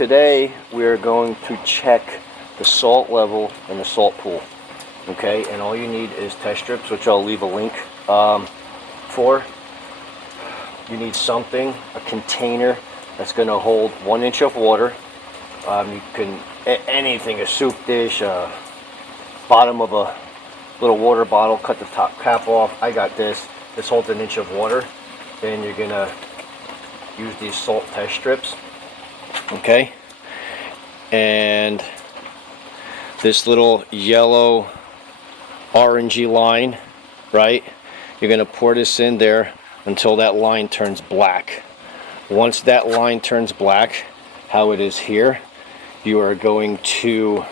today we're going to check the salt level in the salt pool. Okay, and all you need is test strips, which I'll leave a link for. You need something, a container that's going to hold 1 inch of water. You can, anything, a soup dish, bottom of a little water bottle, cut the top cap off. I got this. This holds 1 inch of water. Then you're going to use these salt test strips. Okay, and this little yellow orangey line, right? You're going to pour this in there until that line turns black. Once that line turns black, how it is here, you are going to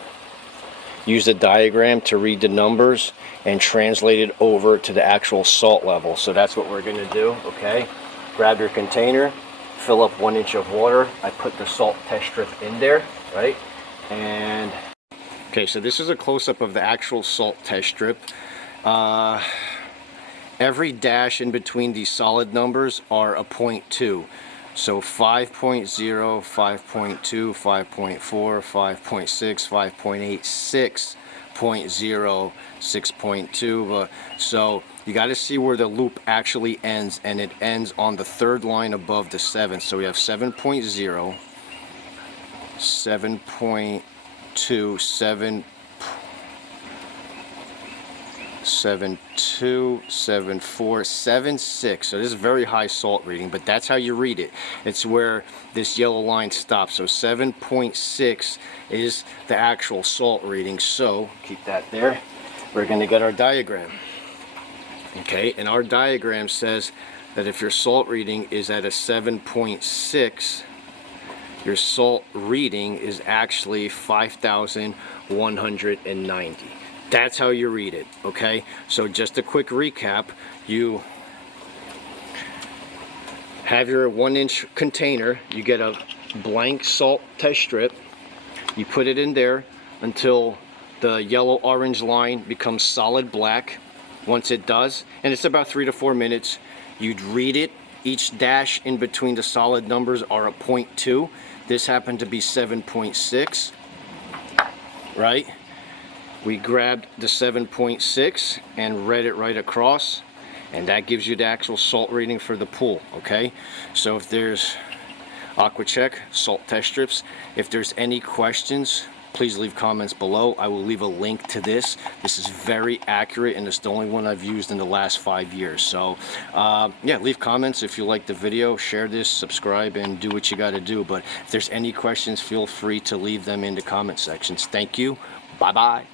use a diagram to read the numbers and translate it over to the actual salt level. So that's what we're going to do. Okay, grab your container, fill up 1 inch of water. I put the salt test strip in there, right? And okay, so this is a close-up of the actual salt test strip. Every dash in between these solid numbers are a 0.2. So 5.0, 5.2, 5.4, 5.6, 5.8, 6.0, 6.2. So you got to see where the loop actually ends, and it ends on the third line above the 7. So we have 7.0, 7.2, 7.2, 7.4, 7.6. So this is very high salt reading, but that's how you read it. It's where this yellow line stops. So 7.6 is the actual salt reading. So keep that there. We're going to get our diagram. Okay, and our diagram says that if your salt reading is at a 7.6, your salt reading is actually 5,190. That's how you read it. Okay, so just a quick recap. You have your 1 inch container, you get a blank salt test strip, you put it in there until the yellow orange line becomes solid black. Once it does, and it's about 3 to 4 minutes, you'd read it. Each dash in between the solid numbers are a 0.2. This happened to be 7.6, right? We grabbed the 7.6 and read it right across, and that gives you the actual salt reading for the pool. Okay, so if there's AquaCheck salt test strips, if there's any questions, please leave comments below. I will leave a link to this. This is very accurate, and it's the only one I've used in the last 5 years. So yeah, leave comments if you like the video, share this, subscribe, and do what you got to do. But if there's any questions, feel free to leave them in the comment sections. Thank you. Bye bye.